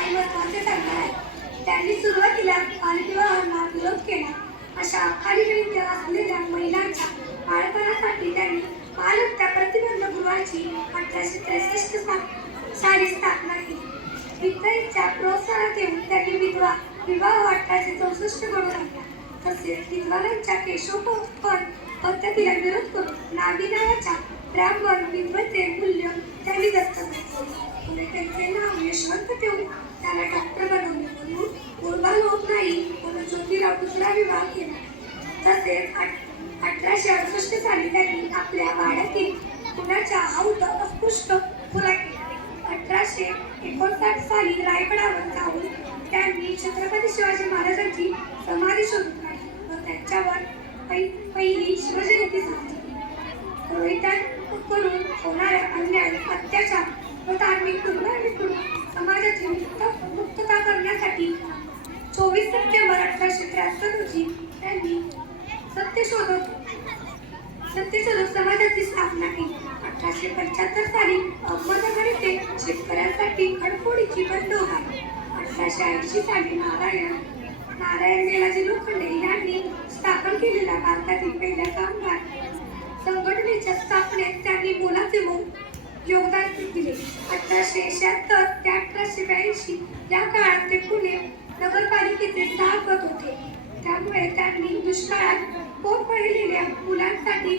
काही महत्त्वाचे सांगणार आहे. त्यांनी सुरुवातीला बालविवाहांना विरोध केला. अशा खालील असलेल्या महिलांच्या बाळपणासाठी त्यांनी बालहत्या प्रतिबंध गृहाची 1863 साली स्थापना केली. विधवेच्या प्रोत्साहन देऊन त्यांनी विधवा विवाह 1864 घडवून आणला. तसेच विधवांच्या केशोपन पद्धतीला विरोध करून नाभी नावाच्या ब्राह्मण विधवेचे मूल्य त्यांनी दत्तक घेतले. पुढे त्यांचे नाव यशवंत ठेवून त्याला डॉक्टर बनवले. म्हणून मुलगा होत नाही म्हणून ज्योतिराव दुसरा विवाह केला. तसेच 1868 साली त्यांनी आपल्या वाड्यातील कुणाच्या हौद अस्पृश्य खुला केला. 1859 साली रायगडावर जाऊन त्यांनी छत्रपती शिवाजी महाराजांची समाधी शोधून काढली व त्यांच्यावर पहिली शिवजयंती साजरी केली. रोहितांकडून होणाऱ्या अन्याय, अत्याचार व धार्मिक दुर्बळतेतून समाजाची मुक्तता करण्यासाठी 24 सप्टेंबर 1873 रोजी त्यांनी सत्यशोधक समाजाची स्थापना केली. 1875 साली अहमदनगर येथे शेतकऱ्यांसाठी खडफोडीची बंद उभारली. 1880 साली नारायण मेलाजी लोखंडे यांनी स्थापन केलेल्या भारतातील पहिल्या कामगार संघटनेच्या स्थापनेत त्यांनी मोलाचे योगदान दिले. 1876 ते 1882 या काळात ते पुणे नगरपालिकेचे सभापती होते. त्यामुळे त्यांनी दुष्काळात पोट पाळलेल्या मुलांसाठी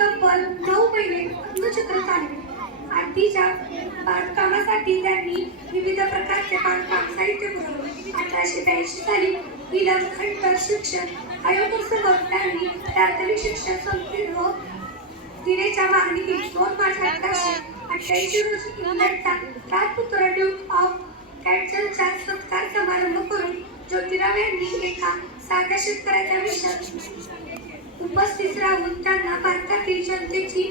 तब्बल 9 महिने अन्नछत्र चालवले. आधीच्या बांधकामासाठी त्यांनी विविध प्रकारचे बांधकाम साहित्य पुरवले. 1882 साली विलंबखंड शिक्षण आयोगासमोर त्यांनी प्राथमिक शिक्षण संपूर्ण देण्याच्या मागणी केली. 2 मार्च 1888 रोजी इंग्लंडचा राजपुत्र ड्यूक ऑफ कॅन्टरचा सत्कार समारंभ करून ज्योतिराव यांनी एका साध्या शेतकऱ्याच्या वेशात उपस्थित राहून त्यांना भारतातील जनतेची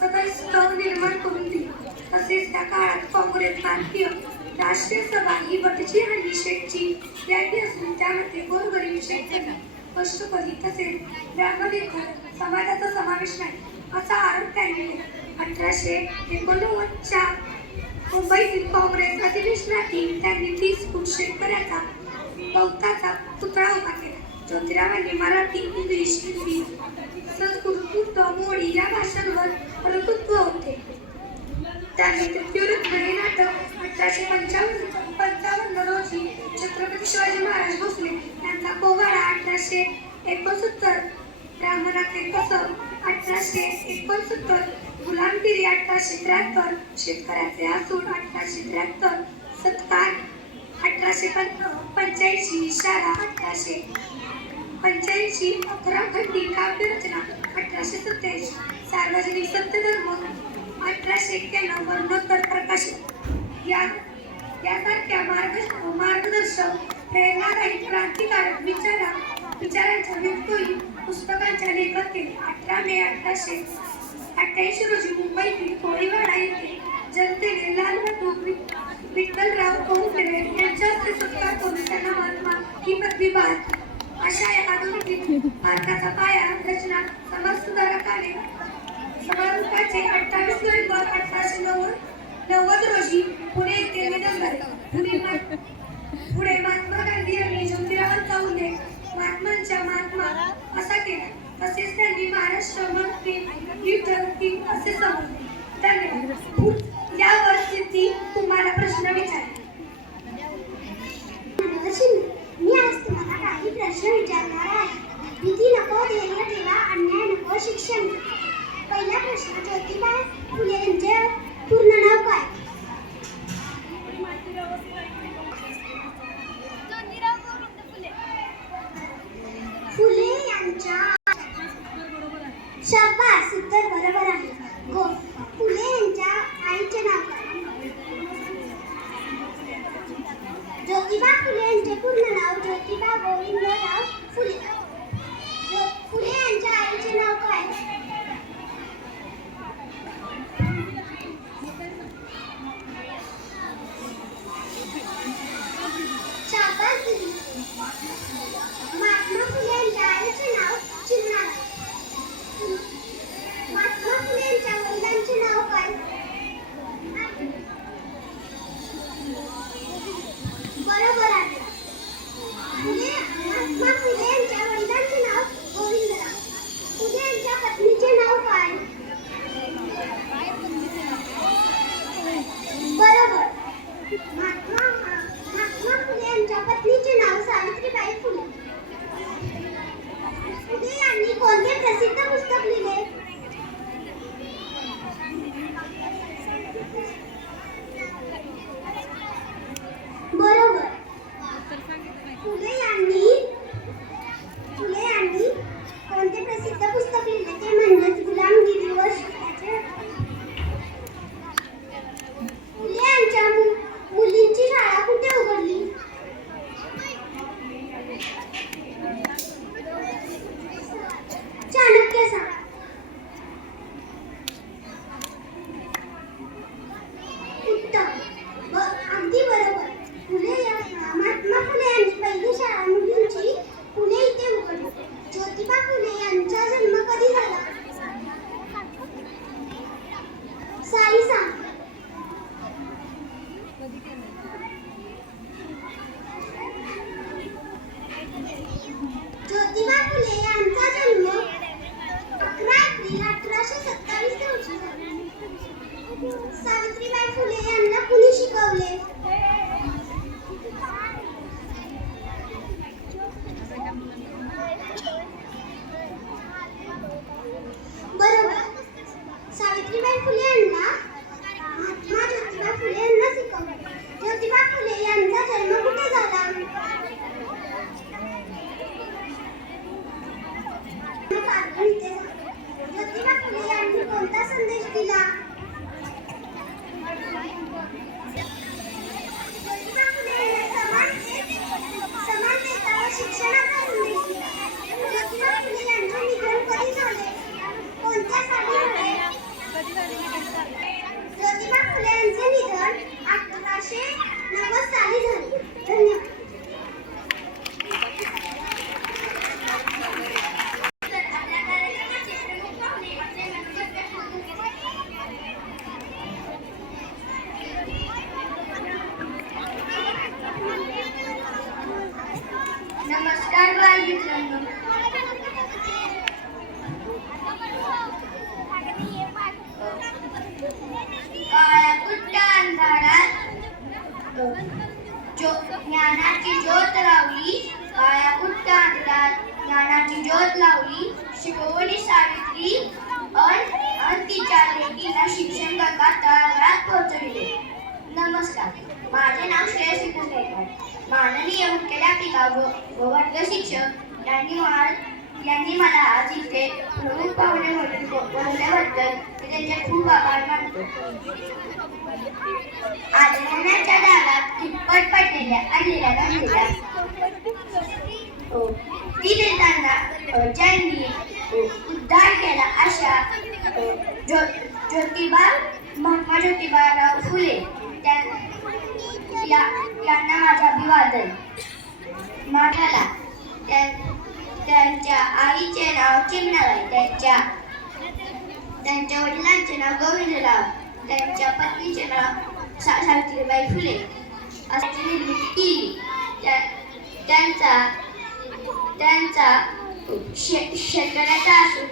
सदस्य निर्माण करून दिली. तसेच त्या काळात काँग्रेस भारतीय राष्ट्रीय सभा ही भटजी आणि शेठची यादी असून त्यामध्ये गोरगरीब शेतकरी, कष्टकरी तसेच ब्राह्मणेतर समाजाचा समावेश नाही असा आरोप त्यांनी केला. 1889 च्या मुंबईतील काँग्रेस अधिवेशनातील त्यांनी 30 फूट शेतकऱ्याचा गवताचा पुतळा उभा केला. ज्योतिरावांनी मराठी, इंग्लिश, हिंदी, संस्कृत, उर्दू, मोडी या भाषांवर प्रभुत्व होते. त्यांनी त्रिपुरत हे नाटक 1855 रोजी छत्रपती शिवाजी महाराज भोसले यांचा पोवाडा 1869 ब्राह्मणाचे कसब 1869 गुलामगिरी 1873 शेतकऱ्याचे आसूड 1873 सत्कार 1885 इशारा 1885 अकराखंडी काव्यरचना 1887 सार्वजनिक सत्यधर्म 1891 मरणोत्तर प्रकाशन यासारख्या मार्गदर्शक प्रेरणादायी क्रांतिकारक विचारांच्या विपुल पुस्तकांच्या लेखन केले. 18 मे 1888 रोजी मुंबईतील कोळीवाडा येथे जनतेने लालबहादूर विठ्ठलराव कोळुखले यांच्या हस्ते सत्कार करून त्यांना महात्मा ही पदवी बहाल. अशा या आधुनिक भारताचा पाया रचना समाजसुधारकाने समारोपाचे 28 नोव्हेंबर 1890 रोजी पुणे येथे निधन झाले. पुढे महात्मा गांधी यांनी ज्योतिरावांचा उल्लेख महात्मांच्या महात्मा असा केला. तसेच त्यांनी महाराष्ट्र मंत्री युद्ध किंग असे समजले. धन्यवाद. यावरती तुम्हाला प्रश्न विचारले. मी आज तुम्हाला काही प्रश्न विचारणार आहे. भीती नको, धैर्य ठेवा, अन्याय नको, शिक्षण. पहिला प्रश्न, ज्योतिबा फुले यांचे पूर्ण नाव काय? फुले यांच्या शाबास, उत्तर बरोबर आहे. फुले यांच्या आईचे नाव काय? ज्योतिबा फुले यांचे पूर्ण नाव ज्योतिबा गोविंदराव फुले. फुले यांच्या आईचे नाव काय? शाबास दिदी. महात्मा फुले यांच्या आईचे नाव चिमणाबाई. महात्मा फुले यांच्या वडिलांचे नाव काय? महात्मा फुले यांच्या पत्नीचे नाव सावित्रीबाई फुले. फुले यांनी कोणते प्रसिद्ध पुस्तक लिहिले? बरोबर. फुले यांनी कोणते प्रसिद्ध पुस्तक लिहिले ते म्हणजेच गुलामगिरीवर शिकण्याचे. फुले यांच्या मुलींची शाळा कुठे उघडली? चाणक्य सांगा. उत्तम. अगदी बरोबर. महात्मा फुले यांनी पहिली शाळा मुलींची पुणे इथे उघडली. ज्योतिबा फुले यांचा जन्म कधी झाला? साई सांग. ज्योतिबा फुले यांचा जन्म 11 एप्रिल 1827 रोजी झाला. सावित्रीबाई फुले यांना कुणी शिकवले? बरोबर. सावित्रीबाई फुले यांना महात्मा ज्योतिबा फुले यांना शिकवले. ज्योतिबा फुले यांचा जन्म कुठे झाला? कारखाना इथे झाला. ज्योतिबा फुले यांनी कोणता संदेश दिला? ज्योतिबा फुले यांनी समानतेचा व शिक्षणाचा संदेश दिला. ज्योतिबा फुले यांचे निधन कधी झाले? कोणत्या साली झाले? ज्योतिबा फुले यांचे निधन 1890 साली झाले. धन्यवाद. नमस्कार बालमित्रांनो. काळ्या कुट्ट अंधारात ज्ञानाची ज्योत लावली. काळ्या कुट्ट अंधारात ज्ञानाची ज्योत लावली. शिकवली सावित्री अन तिच्या लेकीला शिक्षण गंगा तळागाळात पोहोचविले. नमस्कार. माझे नाव श्रेयसी कुंडेकर. माननीय मुख्याध्यापिका व वर्ग शिक्षक यांनी मला आज इथे प्रमुख पाहुणे म्हणून बोलवल्याबद्दल मी त्यांचे खूप आभार मानतो. आदरण्याच्या दारात किटपट पडलेल्या आणलेल्या घातलेल्या ती देताना ज्यांनी उद्धार केला अशा महात्मा ज्योतिबाराव फुले यांना माझे अभिवादन. माझ्याला त्यांच्या आईचे नाव चिमणाबाई, त्यांच्या वडिलांचे नाव गोविंदराव, त्यांच्या पत्नीचे नाव सावित्रीबाई फुले अशी निर्मिती केली. त्यांचा शेतकऱ्याचा असून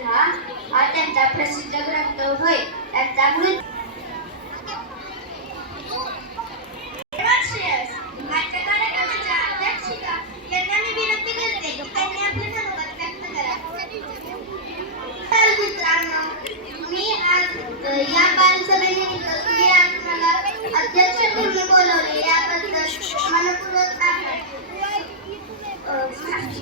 हा त्यांचा प्रसिद्ध ग्रंथ होय. त्यांचा मृत्यू आजच्या कार्यक्रमाच्या अध्यक्षिका यांना मी विनंती करते की त्यांनी आपले मनोगत व्यक्त करा. मित्रांनो, मी आज या बालसभेनिमित्त तुम्ही आज मला अध्यक्ष म्हणून बोलवले याबद्दल मनपूर्वक आभार.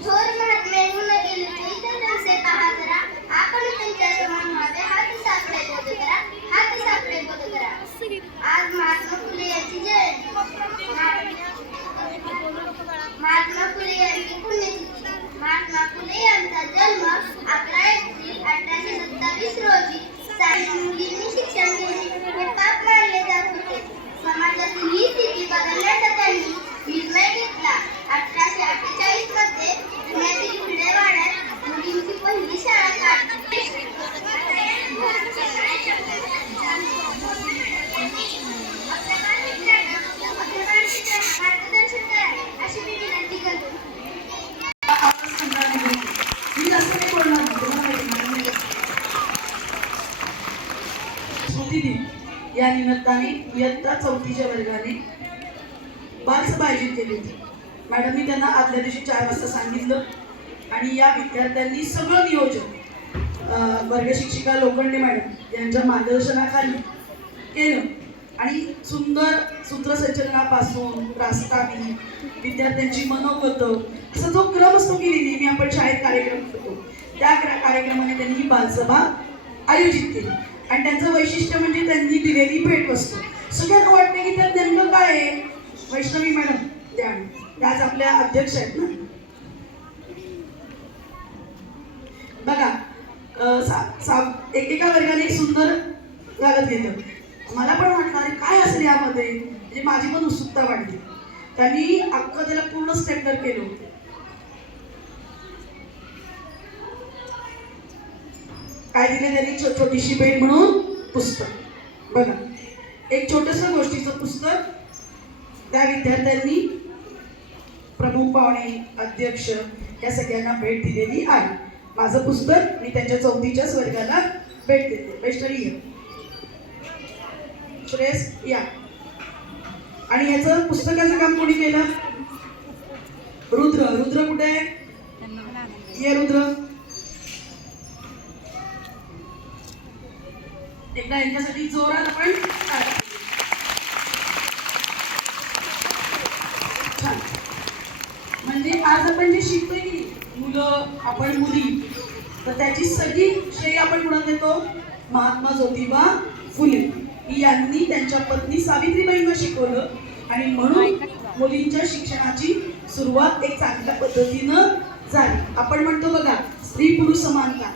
थोर महात्म्यांनी न गेले तरी त्यांचे पहा जरा. आपण त्यांच्या समान व्हावे. हात साकडे बोध करा, हात साकडे बोध करा. आज महात्मा फुले यांची जयंती. महात्मा फुले यांची पुण्यतिथी. महात्मा फुले यांचा जन्म 11 एप्रिल 1827 रोजी मुलींनी शिक्षण घेणे हे पाप मानले जात होते. समाजातील ही स्थिती बदलण्याचा त्यांनी निर्णय घेतला. 1848 मध्ये पुण्यातील भिडेवाड्यात मुलींची पहिली शाळा काढली. मार्गदर्शन करा अशी मी विनंती करतो. स्मृती दिन या निमित्ताने इयत्ता 4थीच्या वर्गाने बालसभा आयोजित केली होती. मॅडमनी त्यांना आदल्या दिवशी 4 वाजता सांगितलं आणि या विद्यार्थ्यांनी सगळं नियोजन वर्ग शिक्षिका लोखंडे मॅडम यांच्या मार्गदर्शनाखाली केलं आणि सुंदर सूत्रसंचलनापासून प्रास्ताविक, विद्यार्थ्यांची मनोगतं असा जो क्रम असतो की नेहमी आपण शाळेत कार्यक्रम करतो, त्या कार्यक्रमाने त्यांनी ही बालसभा आयोजित केली. आणि त्यांचं वैशिष्ट्य म्हणजे त्यांनी दिलेली भेटवस्तू. सगळ्यांना वाटते की त्यात नेमकं काय आहे. वैष्णवी मॅडम त्याच आपल्या अध्यक्ष आहेत ना. बघा एकेका वर्गाने एक सुंदर कागद घेतलं. मला पण वाटलं अरे काय असेल यामध्ये, म्हणजे माझी पण उत्सुकता वाढली. त्यांनी अख्खं त्याला पूर्ण स्टेपलर केलं होतं. काय दिले त्यांनी, छोटीशी भेट म्हणून पुस्तक. बघा एक छोटंसं गोष्टीचं पुस्तक त्या विद्यार्थ्यांनी प्रमुख पाहुणे, अध्यक्ष या सगळ्यांना भेट दिलेली आहे. माझं पुस्तक मी त्यांच्या 4थीच्याच वर्गाला भेट देते. वैष्णवी श्रेयस या. आणि याचं पुस्तकाचं काम कोणी केलं? रुद्र. रुद्र कुठे आहे? ये रुद्र. एकदा यांच्यासाठी जोरात आपण छान. म्हणजे आज आपण जे शिकतोय की मुलं, आपण मुली, तर त्याची सगळी श्रेय आपण कुणाला देतो? महात्मा ज्योतिबा फुले यांनी त्यांच्या पत्नी सावित्रीबाईंना शिकवलं आणि म्हणून मुलींच्या शिक्षणाची सुरुवात एक चांगल्या पद्धतीनं झाली. आपण म्हणतो बघा स्त्री पुरुष समानता,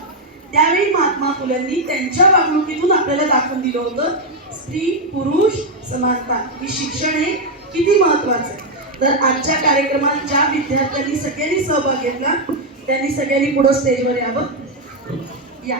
त्यावेळी महात्मा फुलेंनी त्यांच्या वागणुकीतून आपल्याला दाखवून दिलं होतं स्त्री पुरुष समानता ही शिक्षण हे किती महत्वाचं आहे. तर आजच्या कार्यक्रमात ज्या विद्यार्थ्यांनी सगळ्यांनी सहभाग घेतला त्यांनी सगळ्यांनी पुढे स्टेजवर यावं. या